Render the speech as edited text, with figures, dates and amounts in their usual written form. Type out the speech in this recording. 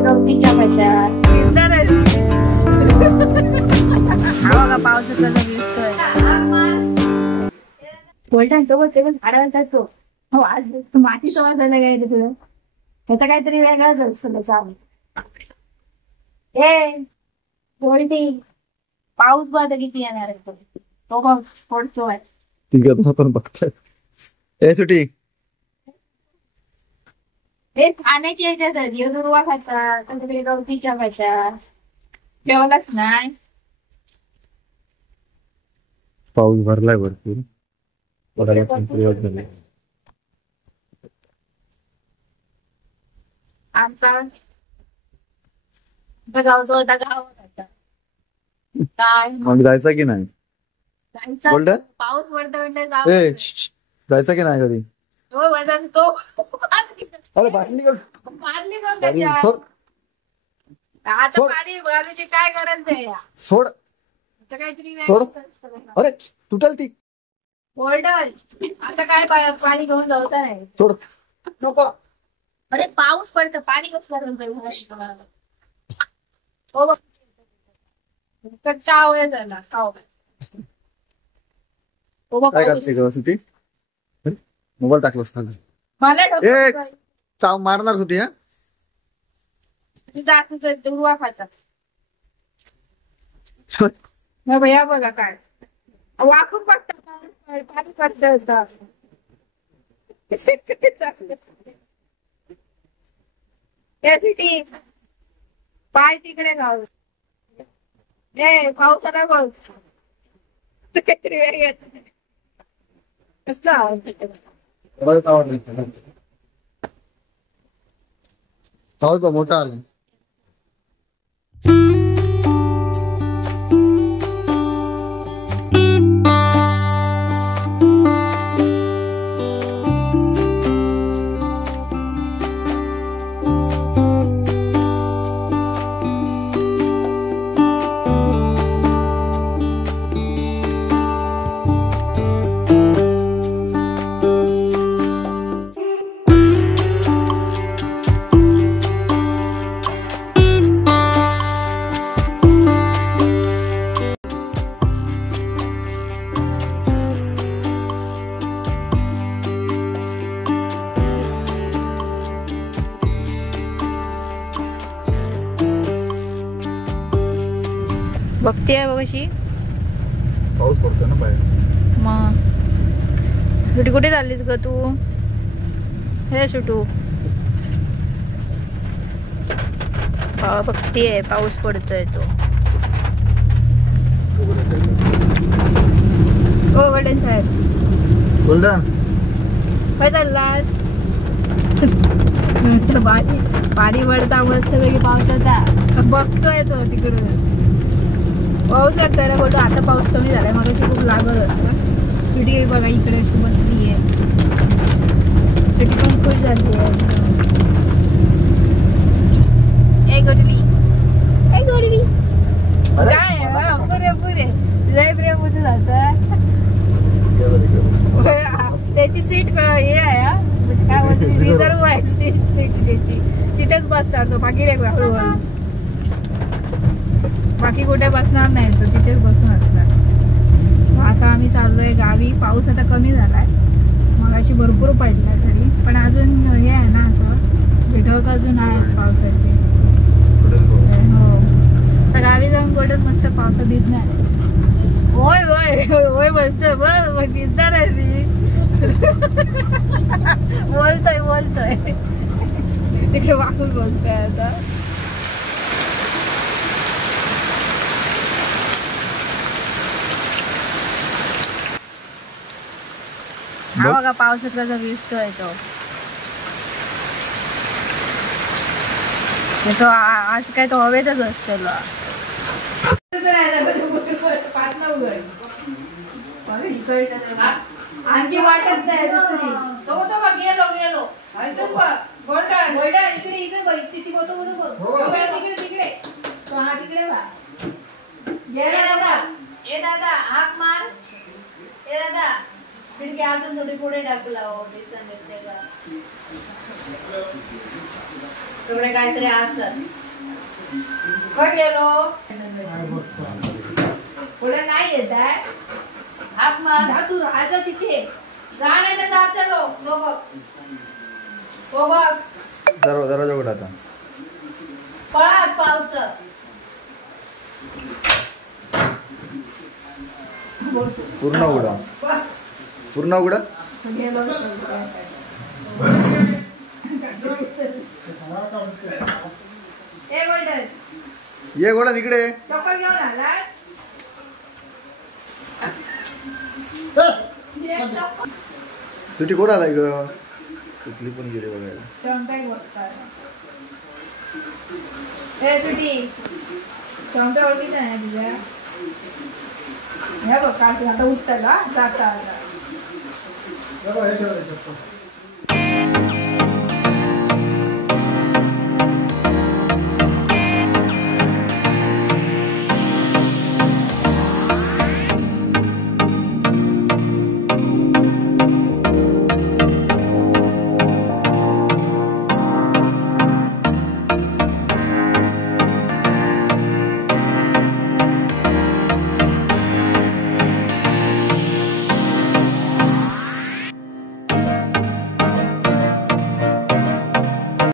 गवतीच्या भाज्या हा बघा पावसाचा दिसतोय गोल्डन तो बोलते पण झाडावर तो हो आज मातीचा वाज झाला काय तुला ह्याचा काहीतरी वेगळाच असतं त्याचा ए गोल्डी पाऊस बघ किती येणार आहे तो बघ पडतोय तिघं पण बघताय ए सुटी हे खाण्याची याच्यात दुर्वा खातात तुमच्याकडे गवतीच्या भाज्या जेवलाच नाही पाऊस भरलाय भरपूर आमचा गावचा होता गाव काय मग जायचं की नाही जायचं पाऊस पडतो म्हणजे गाव जायचं की नाही कधी तो वजन तो अरे बाटली आता पाणी घालूची काय गरज आहे सोड काहीतरी सोड अरे तुटल ती गोल्डन आता काय पाणी घेऊन जाऊता नाही सोड नको अरे पाऊस पडतं पाणी कसं हो कच्चा आवळे झाला खाऊ काय करते सुटी मोबाईल टाकलास खाली मला चाव मारणार सुटी हा दुर्वा खातात भैया बघा काय वाकून पडतात पाणी पडत पाय तिकडे घाल ए पावसाला बघ काहीतरी वेगळं कसला पाऊस मोठा आला बघतीये बघ कशी पाऊस पडतो ना बाहेर मग सुटी कुठे चाललीस ग तू हे सुटू बघतीये पाऊस पडतोय तो ओ गोल्डन साहेब गोल्डन काय चाललास पाणी पडता मस्त पैकी पावसाचा बघतोय तो तिकडून पाऊस लागतोय ना बोलतो आता पाऊस कमी झालाय मग खूप लागत होता सुटी बघा इकडे अशी बसली आहे सुटी पण खुश झाली आहे गोडली काय पुरे पुरे लय प्रेम होत जात त्याची सीट हे आहे म्हणजे काय म्हणते रिझर्व आहे सीट त्याची तिथेच बसतात तो बाकी हळूहळू बाकी कुठे बसणार नाही तो तिथेच बसून असणार आता आम्ही चाललोय गावी पाऊस आता कमी झालाय मग अशी भरपूर पडलाय तरी पण अजून हे आहे ना असं ढग अजून आहे पावसाचे हो तर गावी जाऊन गोल्डन मस्त पावसात भिजणार होय होय होय मस्त बघ भिजणार आहे मी बोलतोय तिकडे वाकून बोलतोय आता हा बघा पावसात कसा भिजतोय तो आज काय तो हवेतच असतो आणखी वाटत नाही गेलो गेलो इकडे इकडे बघ तिकडे हा तिकडे बघ गेला दादा ए दादा हाक मार ए दादा खिडकी अजून थोडी पुढे टाकला एवढे काहीतरी असत काय गेलो पुढे नाही येत आहे हाक मार तू राहायचं तिथे जा नाही तर जा चलो हो बघ दरवाजा उघडा आता. पळात पावस पूर्ण उघडा पूर्ण उघडा. ये गोडा तिकडे चप्पल घेऊन आलाय सुटी कोण आलाय ग सुटली पण गेली बघायला. सुटी चंपे ओळखीच आहे तुझ्या हे बघ का आता उठत जाता